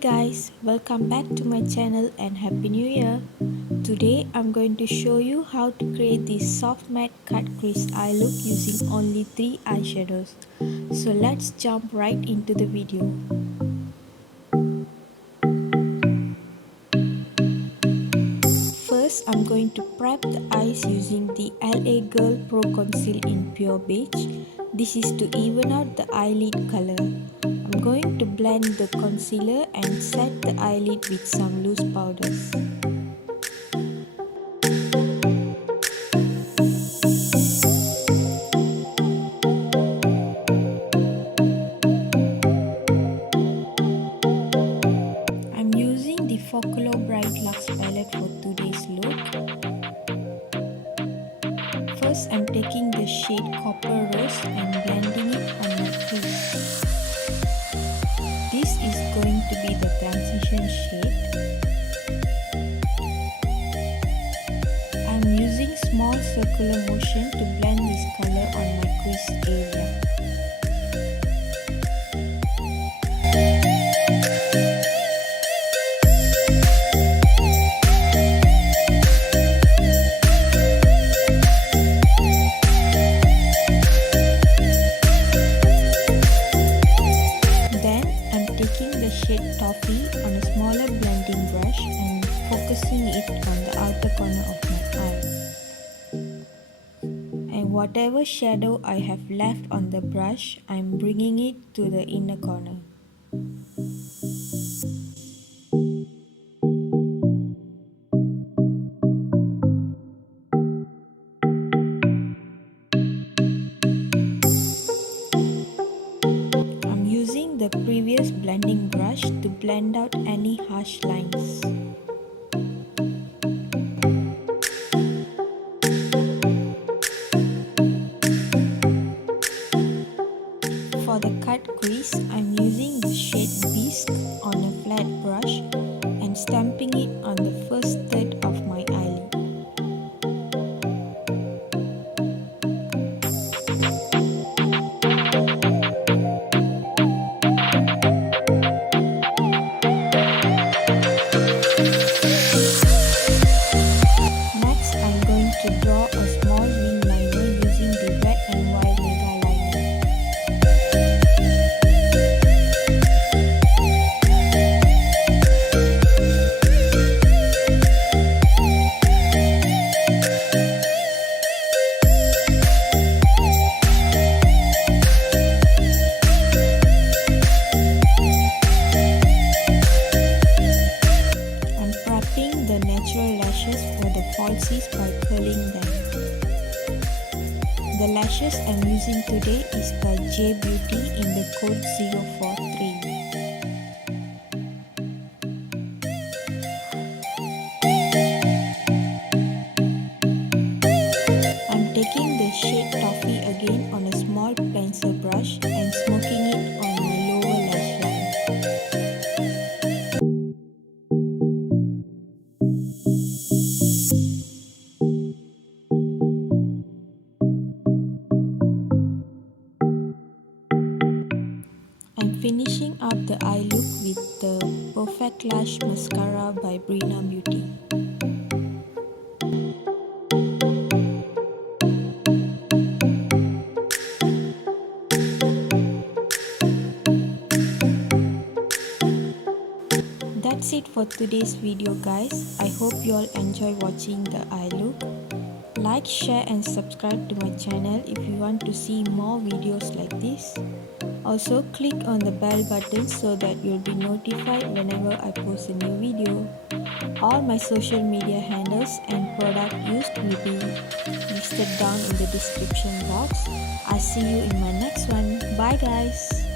guys, welcome back to my channel and Happy New Year. Today I'm going to show you how to create this soft matte cut crease eye look using only 3 eyeshadows. So let's jump right into the video. First I'm going to prep the eyes using the LA Girl Pro Conceal in Pure Beige. This is to even out the eyelid color. I'm going to blend the concealer and set the eyelid with some loose powders. I'm using the Focallure Bright Luxe palette for today's look. First, I'm taking the shade Copper Rose and blending it on my crease. This is going to be the transition shade. I'm using small circular motion to blend this color on my crease area. Shade Toffee on a smaller blending brush and focusing it on the outer corner of my eye. And whatever shadow I have left on the brush, I'm bringing it to the inner corner. The previous blending brush to blend out any harsh lines. For the cut crease, I'm using the shade Bisque on a flat brush and stamping it on the first third of my eyelid. Draw a small wing liner using the red and Wild Megaliner. I'm prepping the natural lashes for the falsies by curling them. The lashes I'm using today is by J Beauty in the code 043. I'm taking the shade Toffee again on a small pencil brush and smoking it on my lower lash line. I'm finishing up the eye look with the PurrfectLash Mascara by Breena Beauty. That's it for today's video guys. I hope you all enjoy watching the eye look. Like, share and subscribe to my channel if you want to see more videos like this. Also click on the bell button so that you'll be notified whenever I post a new video. All my social media handles and product used will be listed down in the description box. I'll see you in my next one. Bye guys.